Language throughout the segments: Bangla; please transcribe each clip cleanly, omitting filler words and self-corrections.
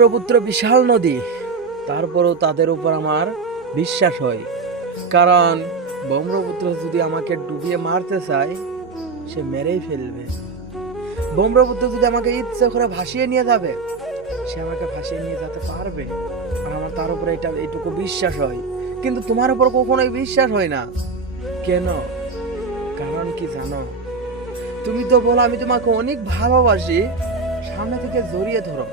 ব্রহ্মপুত্র বিশাল নদী, তারপরও তাদের উপর আমার বিশ্বাস হয়। কারণ ব্রহ্মপুত্র যদি আমাকে ডুবিয়ে মারতে চায়, সে মেরেই ফেলবে। ব্রহ্মপুত্র যদি আমাকে ইচ্ছে করে ভাসিয়ে নিয়ে যাবে, সে আমাকে ভাসিয়ে নিয়ে যেতে পারবে। আর আমার তার উপরে এইটুকু বিশ্বাস হয়। কিন্তু তোমার উপর কখনোই বিশ্বাস হয় না। কেন? কারণ কি জানো? তুমি তো বলো আমি তোমাকে অনেক ভালোবাসি, সামনে থেকে জড়িয়ে ধরো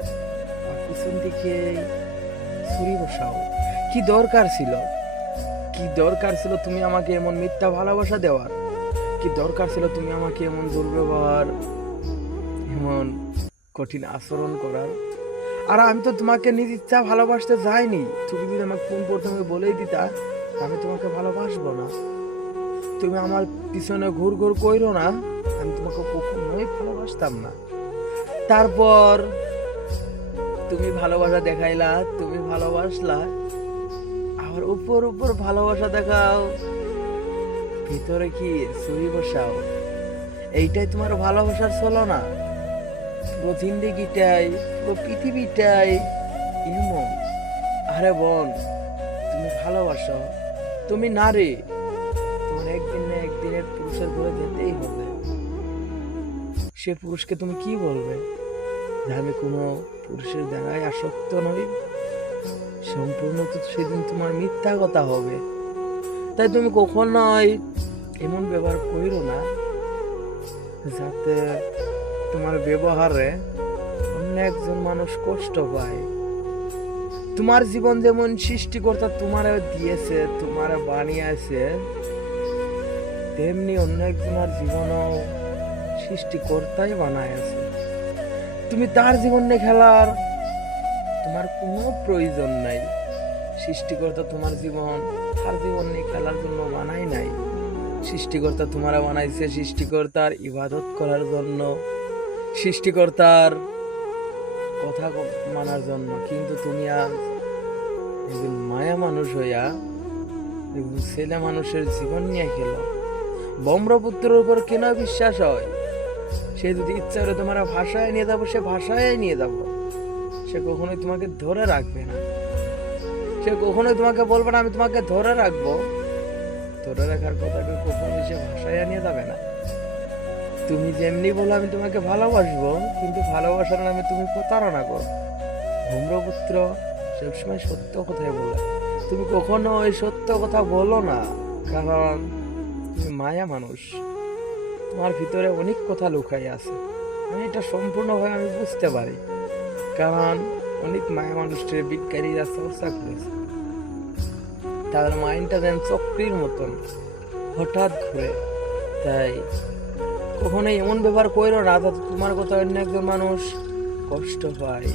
আর পিছন থেকে ছুরি বসাও। কি দরকার ছিল? কি দরকার ছিল তুমি আমাকে এমন মিথ্যা ভালোবাসা দেওয়ার? কি দরকার ছিল তুমি আমাকে এমন দুর্ব্যবহার, এমন কঠিন আচরণ করার? আর আমি তো তোমাকে নিজ ইচ্ছা ভালোবাসতে যাইনি। তুমি যদি আমাকে কোন প্রথমে বলেই দিতা আমি তোমাকে ভালোবাসবো না, তুমি আমার পিছনে ঘুর ঘুর কইরো না, আমি তোমাকে কখনোই ভালোবাসতাম না। তারপর তুমি ভালোবাসা দেখাইলা, তুমি ভালোবাসলা, আবার উপর উপর ভালোবাসা দেখাও, ভিতরে কি ছুরি বসাও। এইটাই তোমার ভালোবাসার চলো না? পুরো জিন্দেগিটাই, পুরো পৃথিবীটাই এমন। আরে বোন, তুমি ভালোবাসো, তুমি নারী, তোমার একদিন না একদিনের পুরুষের ঘরে যেতেই হবে। সে পুরুষকে তুমি কি বলবে? যে আমি কোনো পুরুষের দ্বারাই আসক্ত নই? সম্পূর্ণ তো সেদিন তোমার মিথ্যা কথা হবে। তাই তুমি কখনোই এমন ব্যবহার করো না যাতে তোমার ব্যবহারে অন্য একজন মানুষ কষ্ট পায়। তোমার জীবন যেমন সৃষ্টিকর্তা তোমারে দিয়েছে, তোমারে বানিয়েছে, তেমনি অন্য একজনের জীবনও সৃষ্টিকর্তাই বানাইছে। তুমি তার জীবন নিয়ে খেলার তোমার কোনো প্রয়োজন নাই। সৃষ্টিকর্তা তোমার জীবন তার জীবন নিয়ে খেলার জন্য বানাই নাই। সৃষ্টিকর্তা তোমারা বানাইছে সৃষ্টিকর্তার ইবাদত করার জন্য, সৃষ্টিকর্তার কথা মানার জন্য। কিন্তু তুমি আজ একজন মায়া মানুষ হইয়া একজন ছেলে মানুষের জীবন নিয়ে খেলো। ব্রহ্মপুত্রের উপর কেন বিশ্বাস হয়? সে যদি ইচ্ছা করে তোমার ভাষায় নিয়ে যাবো, সে ভাষায় নিয়ে যাবো। সে কখনোই তোমাকে ধরে রাখবে না। সে কখনোই তোমাকে বলবে না আমি তোমাকে ধরে রাখবো। ধরে রাখার কথাকে কখনোই সে ভাষায় নিয়ে যাবে না। তুমি যেমনি বলো আমি তোমাকে ভালোবাসবো, কিন্তু ভালোবাসার নামে তুমি প্রতারণা করো। ব্রহ্মপুত্র সবসময় সত্য কথাই বলে। তুমি কখনো ওই সত্য কথা বলো না, কারণ তুমি মায়া মানুষ। তোমার ভিতরে অনেক কথা লুকাই আছে। আমি এটা সম্পূর্ণভাবে আমি বুঝতে পারি, কারণ অনেক মায়া মানুষের বিজ্ঞানীরা চর্চা করেছে। তাদের মাইন্ডটা যেন চক্রীর মতন হঠাৎ ঘুরে। তাই কখনোই এমন ব্যবহার করো না যাতে তোমার কথা অন্য একজন মানুষ কষ্ট পায়।